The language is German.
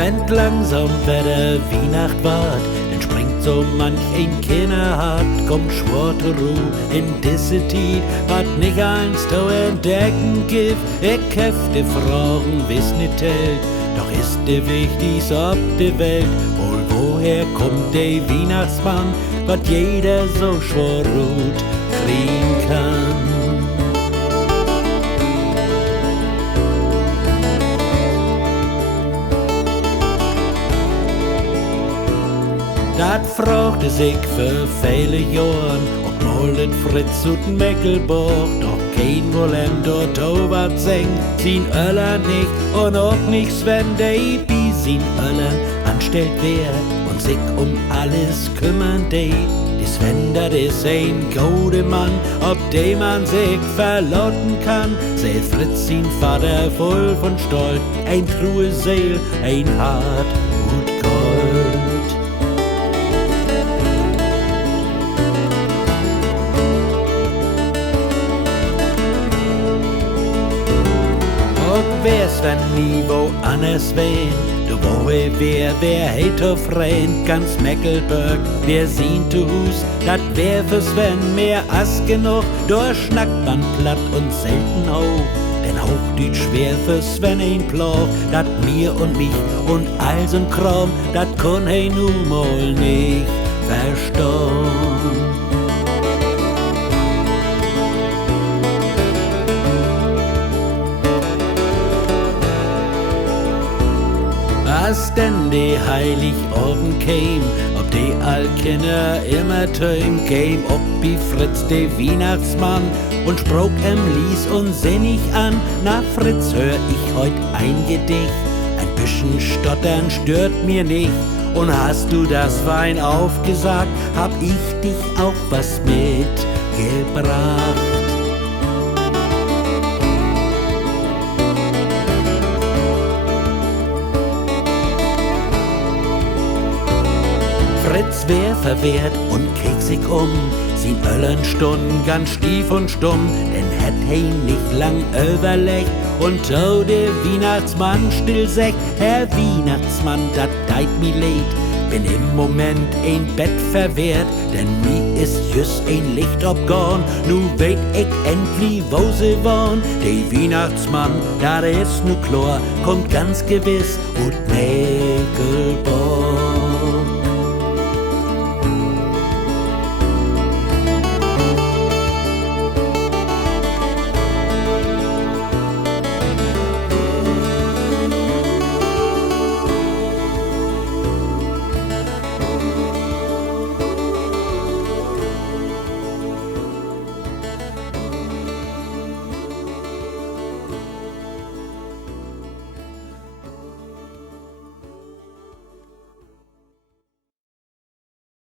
Wenn langsam wieder Weihnacht ward, dann springt so manch ein Kinderhart, kommt schwor zur Ruh in diese Tiet, wat nicht eins zu entdecken gibt. Ich hefte Fragen, wiss nicht hält, doch ist de wichtigste ob de Welt. Wohl woher kommt der Weihnachtsmann, wat jeder so schwor ruht kriegen kann. Dat fragte sich für viele Jahren, ob Mollen Fritz und Meckelburg, doch kein wollen dort over senkt, sin Öller nicht und auch nicht Sven, der bi sin Öller anstellt wär und sich um alles kümmern de. Die Sven, dat is ein gode Mann, ob de man sich verlotten kann, seh Fritz sin Vater voll von Stolz, ein true Seel, ein hart und Gold. Wär's, wenn nie wo anders wehn, du wohe wer heiter Freund, ganz Meckelberg, wer sehen zu Hus, dat wär für Sven mehr as genug, da schnackt man platt und selten hoch, denn Hochdeutsch schwer für Sven ein Ploch, dat mir und mich und all so'n Kram, dat kann he nu mal nicht verstehen. Als denn die Heiligabend käm, ob die Allkinder immer töm, käm ob wie Fritz der Weihnachtsmann und sprach Lies und sinnig an. Na Fritz, hör ich heut ein Gedicht, ein bisschen stottern stört mir nicht. Und hast du das Wein aufgesagt, hab ich dich auch was mitgebracht. Fritz wär verwehrt und krieg sich sin Öllern Stunden ganz stief und stumm, denn hätt he nicht lang überlegt und so der Weihnachtsmann still sagt, Herr Weihnachtsmann, dat deit mi leid, bin im Moment ein Bett verwehrt, denn mi is just ein Licht obgorn, nu weet ich endlich, wo sie wohn. Der Weihnachtsmann, da is nu klar, kommt ganz gewiss ut Meckelborn.